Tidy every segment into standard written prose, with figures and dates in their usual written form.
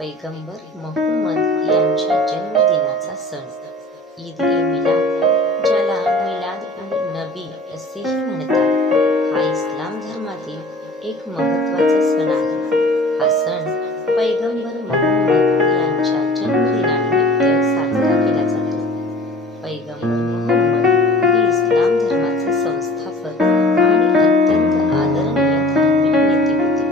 पैगंबर मोहम्मद यांच्या जन्मदिनाचा सण ईद ए मिलाद, ज्याला मिलाद उन नबी असेही म्हणतात, हा इस्लाम धर्मातील एक महत्त्वाचा सण आहे. हा सण पैगंबर मोहम्मद यांच्या जन्मदिनानिमित्त साजरा केला जातो. पैगंबर मोहम्मद हे इस्लाम धर्माचे संस्थापक आणि अत्यंत आदरणीय धार्मिक नेते होते.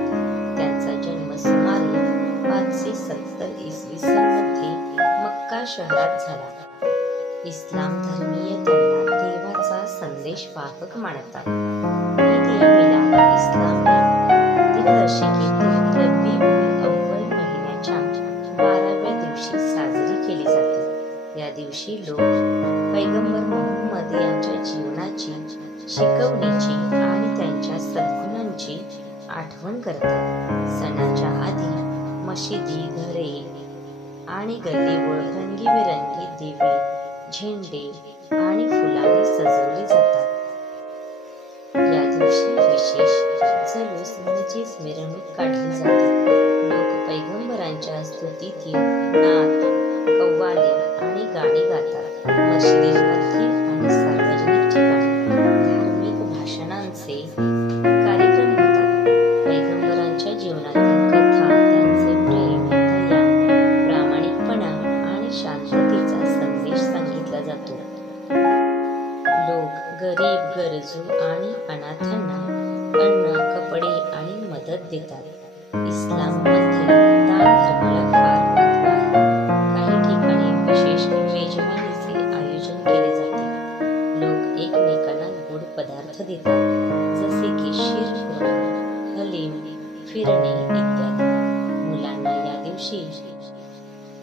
त्यांचा जन्म सुमारे 570 इसवी सन मध्ये मक्का शहरात झाला. इस्लाम धर्मीय त्यांना देवाचा संदेशवाहक मानतात. ईद ए मिलाद इस्लामी दिनदर्शिकेतील रबीउल अव्वल महिन्याच्या 12व्या दिवशी साजरी केली जाते. या दिवशी लोक पैगंबर मोहम्मद यांच्या जीवनाची, शिकवणीची आणि त्यांच्या सद्गुणांची आठवण करतात. सणाच्या आधी मशिदी, घरे आणि गल्लीवर रंगीबेरंगी दिवे, झेंडे आणि फुलांनी सजवली जातात. या दिवशी विशेष जलूस म्हणजेच मिरवणूक काढली जाते. लोक पैगंबरांच्या स्तुतीतील नात, कव्वाली आणि गाणी गातात. मशिदींमध्ये आणि सार्वजनिक ठिकाणी धार्मिक भाषणांचे कार्यक्रम होतात. पैगंबरांच्या जीवनातील कथा, त्यांचे प्रेम, दया, प्रामाणिकपणा आणि शांततेचा संदेश सांगितला जातो. लोक गरीब, गरजू आणि अनाथांना अन्न, कपडे आणि मदत देतात. इस्लाममध्ये दान धर्माला फार महत्त्व आहे. काही ठिकाणी विशेष मेजवानीचे आयोजन केले जाते. लोक एकमेकांना गोड पदार्थ देतात, जसे की शीरखुर्मा, हलीम, फिरणे इत्यादी. मुलांना या दिवशी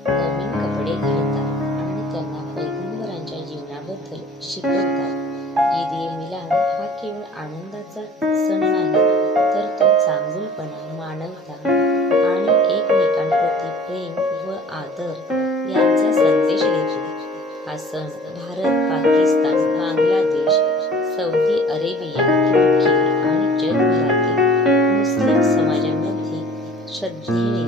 नवीन कपडे घालतात आणि त्यांना पैगंबरांच्या जीवनाबद्दल शिकवतात. ईद ए मिलाद हा केवळ आनंदाचा सण नाही, तर तो चांगुलपणा, मानवता आणि एकमेकांप्रती प्रेम व आदर यांचा संदेश देतो. हा सण भारत, पाकिस्तान, बांगलादेश, सौदी अरेबिया, तुर्की आणि जगभरातील मुस्लिम समाजांमध्ये श्रद्धेने